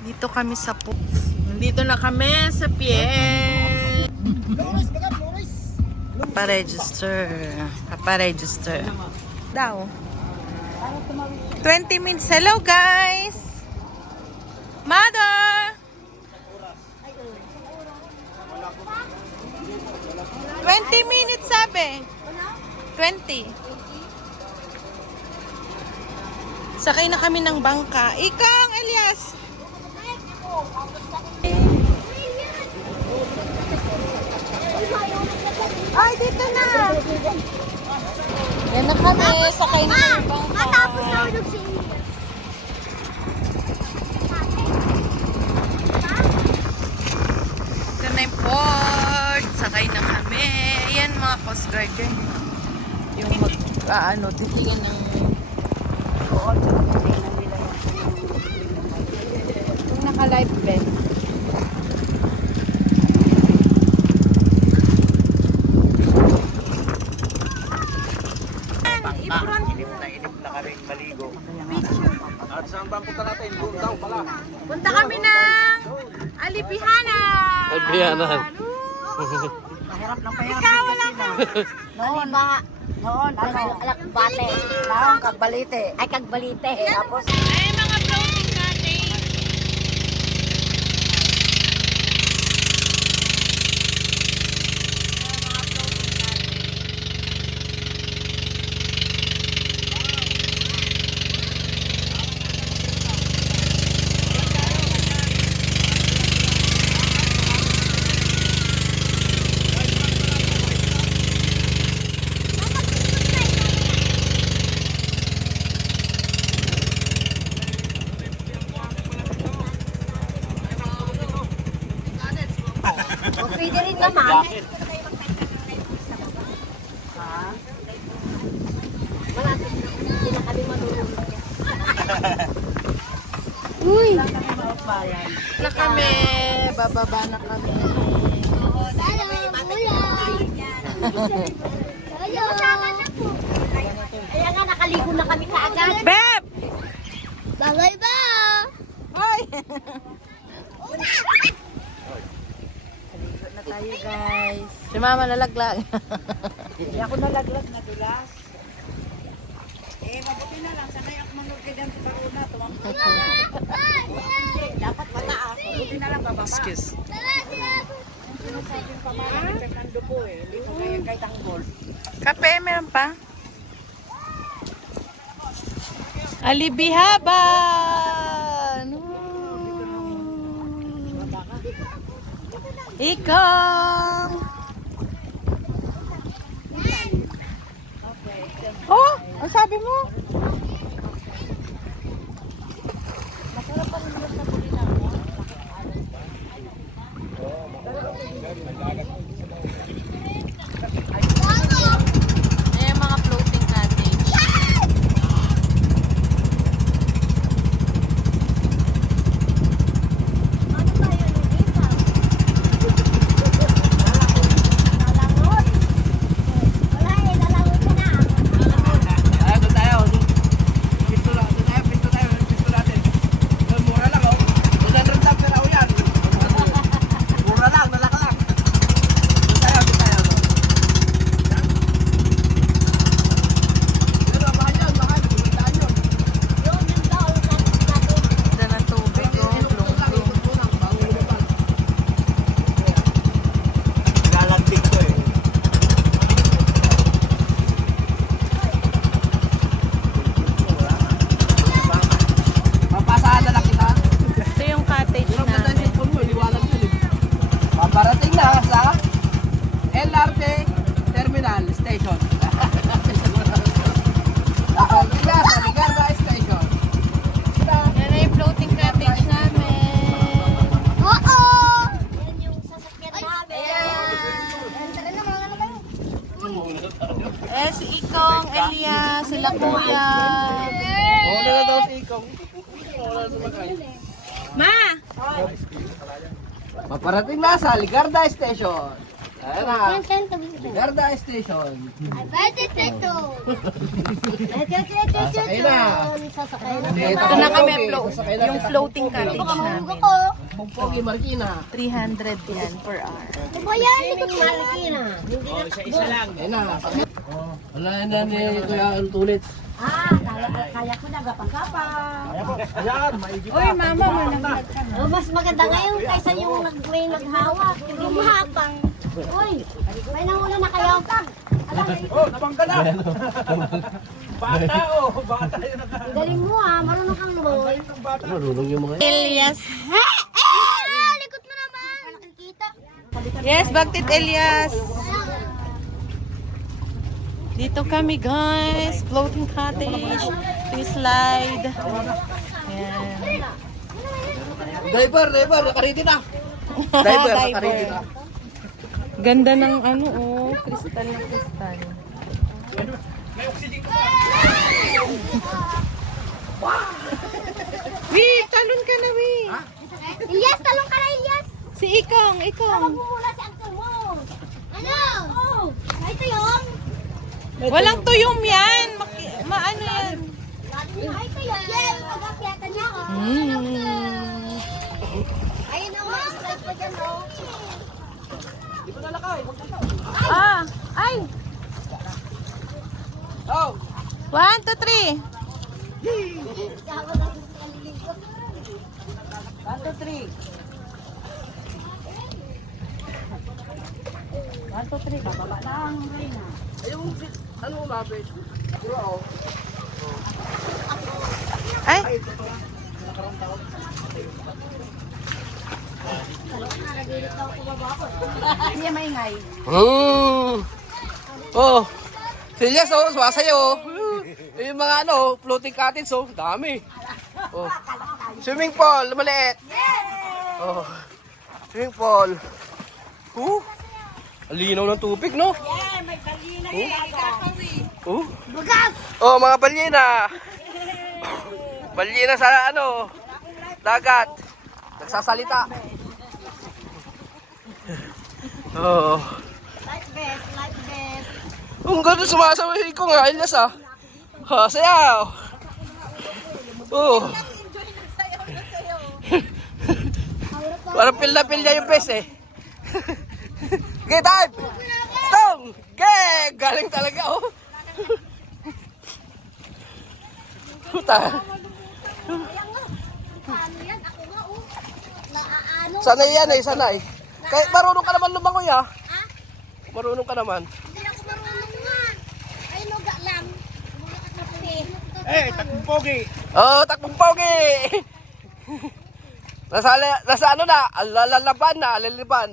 Dito kami sa pool. Nandito na kami sa pier. Pa-register. Pa-register. Daw. 20 minutes. Hello, guys! Mother! 20 minutes, sabi. 20. Sakay na kami ng bangka. Ikang, Elias! Ay, dito na! Yan na kami. Sakay na ng bangka. Matapos na ulog si Elias. Ito na yung port. Sakay na kami. Yan mga Coast Guard yan. Yung titigan ng yung naka-life vest. Inip na ka rin maligo. At saan ba punta natin? Doon daw pala. Punta kami ng Alipihanan. Alipihanan. Mahirap ng pahirap. Ikaw wala ka. Noon, alakbate. Noon, kagbalite. Ay, kagbalite. Tapos, Ay, mga floating natin. pwede rin naman. Malapit na. Hindi na kami manulog. Uy! Na kami. Bababa na kami. Kaya nga, nakaligo na kami kaagad. Beb! Bagay ba? Hoy! Na tayo guys. Si Mama nalaglag. Hindi ako nalaglag na dulas. Mabuti na lang. Sanay ako manood kay Dante Baruna. Tumampo. Dapat mataas. Mabuti na lang bababa. Excuse. Ang sinasabing pamana ni Fernando po Hindi ko kaya kay Tanggol. Kape, meron pa? Alibihaban! Ikang! Oh! Ang sabi mo? Ayan mga floating cottage. Doon tayo. Pisto tayo. Pisto natin. Mura lang oh. Doon lang pero yan. Mura lang, nalaka lang. Doon tayo. Pero baka yan. Bumitaan yun. Ganda ng tubig, oh. Blong-blong. Lalagdig ko eh. Papasahan na lang kita. Ito yung cottage Pero ganda namin. yung phone mo, liwanag yun eh. Paparating na sa LRT Terminal Station. Paparating na sa Ligarda Station. Yan na yung floating cottage namin. Oo! Yan yung sasakyan namin. Tara na, mga naman. Eh, si Ikong, Elias, sila Kuya. Wala na daw si Ikaw. Wala na sumakay. Ma! Paparating na sa Ligarda Station. Ayan na. Yan, saan tabi sa tabi? Garda Station. Ay, pwede ito. Sasakay na. Sasakay na. Ito na kami, yung floating cottage Mahulog namin. ako. Pongpogi Marikina. 300 yan per hour. Ano ba yan? Likod mo. Marikina. Ayan na. Wala na ni Kuya Tulit. Kaya ko na gapang-gapang. Uy, mama, mananglag ka na. Oh, mas maganda ngayon kaysa yung may naghawak. Yung mahapang. Uy, may nanguna na kayo. Oh, nabangga na. Bata bata yun. Ang galing mo marunong kang lumoy. Marunong yung mga Elias. Likod mo naman. Nakikita. Yes, Bagtit Elias. Dito kami guys, floating cottage, slide. Ayan. Diver, nakaredy na. Diver, nakaredy na. Ganda ng ano kristal na kristal. Wee, talon ka na, Wee. Ilyas, talong ka na, Ilyas. Si Ikang. Tawag mo muna si Uncle mo. Ano? Oh, ito yung. Walang tuyom yan. Maano yan? Ay, ito yung. Yan, pag-akyatan niya ako. Ayun ang mga slide pa dyan, oh. Ay. Oh, 1, 2, 3. 1, 2, 3. Bababa lang, Reyna. ayun, ano umabit? Wow. Ay. Hindi maingay. Oh, Silyas sumasayaw. Yung mga floating cottage dami. Oh. Swimming pool, maliit. Oh. Swimming pool. Ang linaw ng tubig, no? Yan, may balina Oh. Oh, mga balyena. Balyena sa dagat. Nagsasalita. Oh. Life vest, life vest. Ang ganda sumasaway ko nga, Elias sayaw. Oh. Parang pilda yung pes eh. Okay, time! Stone! Okay! Galing talaga Puta. Paano yan? Ako nga, Naaano? Sanay yan sanay. Kahit marunong ka naman lumangoy Ha? Marunong ka naman. Hindi ako marunong nga. Ay, luga lang. Mulakas na puti. takbong pogi! Nasa ano na? Alalaban na, aliliban.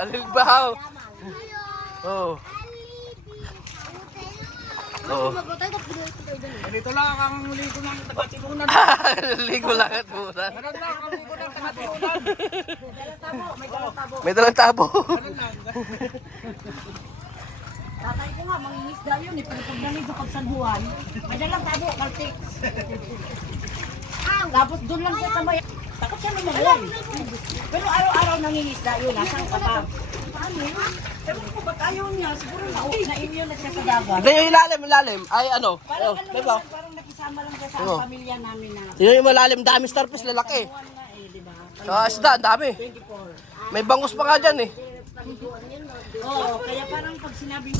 Alilibaw. Oh. Oo. Dito lang ang ligo ng taga-tibunan. Ligo lang at bulan. Ganun lang ang ligo ng taga-tibunan. May dalang tabo. Tatay ko nga, mangingisda yun eh. Pero pag namigo pag San Juan, may dalang tabo, kaltik. Tapos doon lang siya sa may... Takot siya lumagoy. Pero araw-araw nangingisda yun. Nasaan ka pa? Paano yun? Pero kung ba't ayaw niya, siguro na-immune na siya sa dagat. Hindi yung ilalim. Ay Parang diba? parang nakisama lang siya sa Oo. pamilya namin na... Yun yung malalim, dami starfish, lalaki. Juan nga eh, di ba? Sa isda, ang dami. 24. May bangus pa nga dyan eh. Oo, kaya parang pag sinabi